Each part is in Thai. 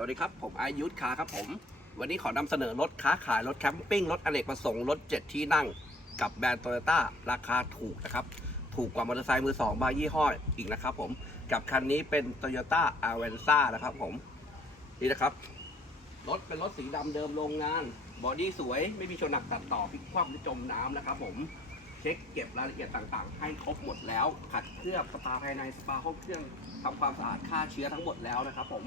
วัสดีครับ ผมอายุทธคาครับผม วันนี้ขอนำเสนอรถค้าขายรถแคมปิ้งรถอเนกประสงค์รถ 7 ที่นั่ง กับแบรนด์โตโยต้าราคาถูกนะครับ ถูกกว่ามอเตอร์ไซค์มือ 2 บายยี่ห้ออีกนะครับผม กับคันนี้เป็น Toyota a v e n z a นะครับผม นี่นะครับ รถเป็นรถสีดำเดิมโรงงาน บอดี้สวยไม่มีชนหนักตัดต่อพลิกคว่ำหรือจมน้ำนะครับผมเช็คเก็บรายละเอียดต่างๆ ให้ครบหมดแล้ว ขัดเคลือบสปาภายในสปาห้องเครื่องทำความสะอาดฆ่าเชื้อทั้งหมดแล้วนะครับผม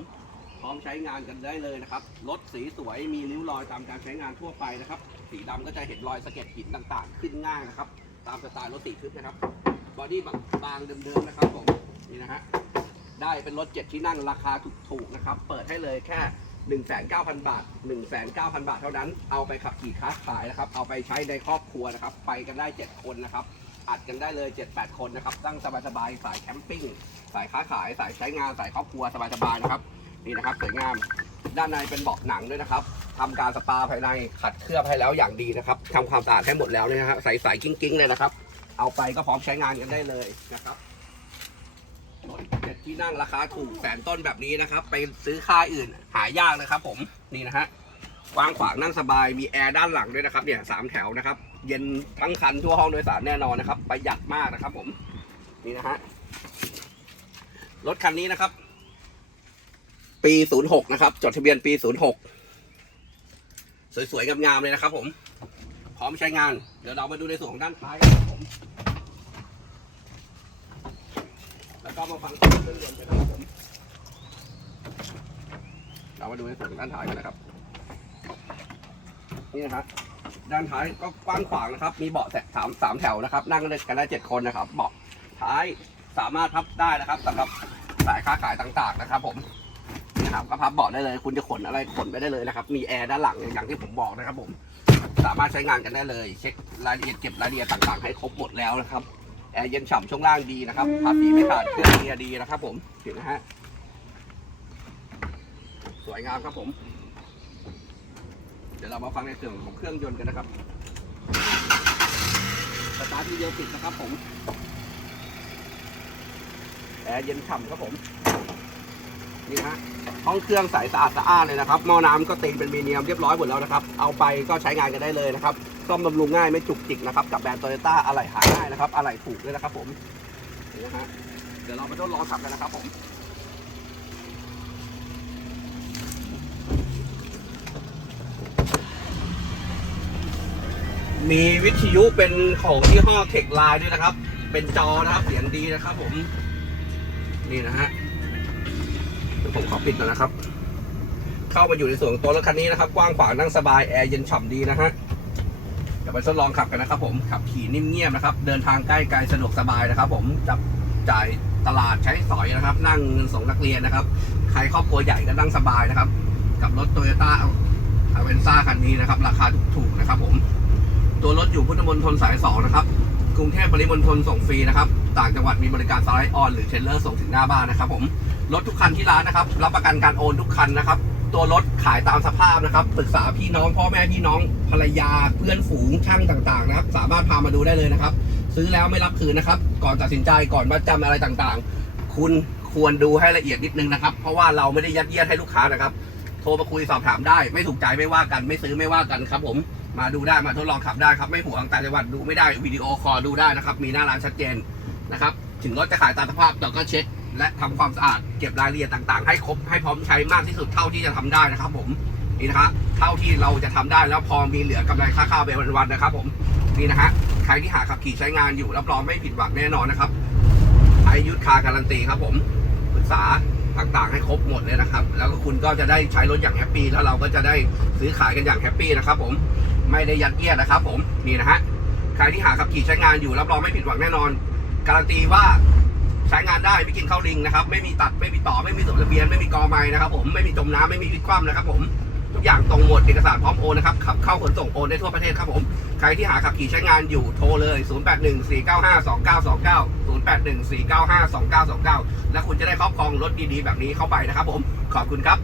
ร้อมใช้งานกันได้เลยนะครับ รถสีสวยมีริ้วรอยตามการใช้งานทั่วไปนะครับ สีดำก็จะเห็นรอยสะเก็ดหินต่างๆ ขึ้นง่ายนะครับ ตามสไตล์รถสีทึบนะครับ บอดี้บางเดิมๆนะครับผม นี่นะฮะ ได้เป็นรถ7ที่นั่งราคาถูกๆนะครับ เปิดให้เลยแค่19,000 บาท 19,000 บาทเท่านั้น เอาไปขับขี่ค้าขายนะครับ เอาไปใช้ในครอบครัวนะครับ ไปกันได้ 7 คนนะครับ อัดกันได้เลย 7-8 คนนะครับ ตั้งสบายๆ สายแคมปิ้ง สายค้าขาย สายใช้งาน สายครอบครัวสบายๆ นะครับ นี่นะครับสวยงาม ด้านในเป็นเบาะหนังด้วยนะครับทำการสปาภายในขัดเคลือบให้แล้วอย่างดีนะครับทำความสะอาดให้หมดแล้วเนี่ยนะครับใสๆกิ้งๆเลยนะครับ เอาไปก็พร้อมใช้งานกันได้เลยนะครับรถเจ็ดที่นั่งราคาถูกแสนต้นแบบนี้นะครับ ไปซื้อค่ายอื่นหายากนะครับ ผมนี่นะฮะกว้างขวางนั่งสบายมีแอร์ด้านหลังด้วยนะครับเนี่ยสามแถวนะครับ เย็นทั้งคันทั่วห้องโดยสารแน่นอนนะครับ ประหยัดมากนะครับ ผมนี่นะฮะรถคันนี้นะครับ ปี06นะครับ จดทะเบียนปี06สวยๆงามๆเลยนะครับ ผม พร้อมใช้งาน เดี๋ยวเรามาดูในส่วนของด้านท้ายกันครับผม แล้วก็มาฟังเสียงเครื่องยนต์กันนะครับผมเรามาดูในส่วนของด้านท้ายกันนะครับ นี่นะครับด้านท้ายก็กว้างขวางนะครับ มีเบาะแสามสามแถวนะครับ นั่งได้กันได้เจ็ดคนนะครับ เบาะท้ายสามารถพับได้นะครับสำหรับสายค้าขายต่างๆนะครับ ผม นะครับก็พับเบาะได้เลย คุณจะขนอะไรขนไปได้เลยนะครับ มีแอร์ด้านหลังอย่างที่ผมบอกนะครับผม สามารถใช้งานกันได้เลย เช็ครายละเอียดเก็บรายละเอียดต่างๆให้ครบหมดแล้วนะครับ แอร์เย็นฉ่ำช่วงล่างดีนะครับภาษีไม่ขาดเครื่องเกียร์ดีนะครับ ผมเห็นนะฮะ สวยงามครับผม เดี๋ยวเรามาฟังในส่วนของเครื่องยนต์กันนะครับสตาร์ทที่เดียวติดนะครับผม แอร์เย็นฉ่ำครับผม นี่นะฮะห้องเครื่องใสสะอาดสะอานเลยนะครับหม้อน้ำก็ตีนเป็นมีเนียมเรียบร้อยหมดแล้วนะครับ เอาไปก็ใช้งานกันได้เลยนะครับซ่อมบำรุงง่ายไม่จุกจิกนะครับกับแบรนด์โตโยต้าอะไหล่หาง่ายนะครับอะไหล่ถูกด้วยนะครับผมนี่นะฮะเดี๋ยวเรามาทดลองขับกันนะครับผมมีวิทยุเป็นของยี่ห้อเทคไลน์ด้วยนะครับ เป็นจอนะครับ เสียงดีนะครับผม นี่นะฮะ ดี๋ยวผมขอปิดก่อนนะครับ เข้ามาอยู่ในส่วนของตัวรถคันนี้นะครับ กว้างขวางนั่งสบายแอร์เย็นฉ่ำดีนะฮะเดี๋ยวไปทดลองขับกันนะครับ ผมขับขี่นิ่มเงียบนะครับ เดินทางใกล้ไกลสะดวกสบายนะครับ ผมจับจ่ายตลาดใช้สอยนะครับ นั่งเงินส่งนักเรียนนะครับ ใครครอบครัวใหญ่ก็นั่งสบายนะครับ กับรถโตโยต้าอเวนซ่าคันนี้นะครับ ราคาถูกๆนะครับ ผม ตัวรถอยู่พุทธมณฑลสายสองนะครับ กรุงเทพปริมณฑลส่งฟรีนะครับ ต่างจังหวัดมีบริการสไลด์ออนหรือเทรลเลอร์ส่งถึงหน้าบ้านนะครับผมรถทุกคันที่ร้านนะครับ รับประกันการโอนทุกคันนะครับ ตัวรถขายตามสภาพนะครับปรึกษาพี่น้องพ่อแม่พี่น้องภรรยาเพื่อนฝูงช่างต่างๆนะครับ สามารถพามาดูได้เลยนะครับ ซื้อแล้วไม่รับคืนนะครับ ก่อนตัดสินใจก่อนมาจำอะไรต่างๆ คุณควรดูให้ละเอียดนิดนึงนะครับ เพราะว่าเราไม่ได้ยัดเยียดให้ลูกค้านะครับ โทรมาคุยสอบถามได้ ไม่ถูกใจไม่ว่ากันไม่ซื้อไม่ว่ากันครับ ผมมาดูได้มาทดลองขับได้ครับ ไม่ห่วงต่างจังหวัดดูไม่ได้วิดีโอคอลดูได้นะครับ มีหน้าร้านชัดเจน นะครับ ถึงรถจะขายตามสภาพเราก็เช็ค และทำความสะอาดเก็บรายละเอียดต่างๆ ให้ครบให้พร้อมใช้มากที่สุดเท่าที่จะทำได้นะครับ ผมนี่นะฮะเท่าที่เราจะทำได้แล้วพอมีเหลือกำไรค่าข้าวไปวันๆนะครับ ผมนี่นะฮะใครที่หาขับขี่ใช้งานอยู่รับรองไม่ผิดหวังแน่นอนนะครับอายุทธคาการันตีครับ ผมปรึกษาต่างๆ ให้ครบหมดเลยนะครับ แล้วก็คุณก็จะได้ใช้รถอย่างแฮปปี้แล้วเราก็จะได้ซื้อขายกันอย่างแฮปปี้นะครับ ผมไม่ได้ยัดเยียดนะครับ ผมนี่นะฮะใครที่หาขับขี่ใช้งานอยู่รับรองไม่ผิดหวังแน่นอน การันตีว่าใช้งานได้ไม่กินข้าวลิงนะครับ ไม่มีตัดไม่มีต่อไม่มีสมทะเบียนไม่มีกอไม้นะครับ ผมไม่มีจมน้ำไม่มีพลิกคว่ำนะครับ ผมทุกอย่างตรงหมดเอกสารพร้อมโอนนะครับขับเข้าขนส่งโอนได้ทั่วประเทศครับผมใครที่หาขับขี่ใช้งานอยู่โทรเลย 0814952929 0814952929 และคุณจะได้ครอบครองรถดีๆแบบนี้เข้าไปนะครับ ผมขอบคุณครับ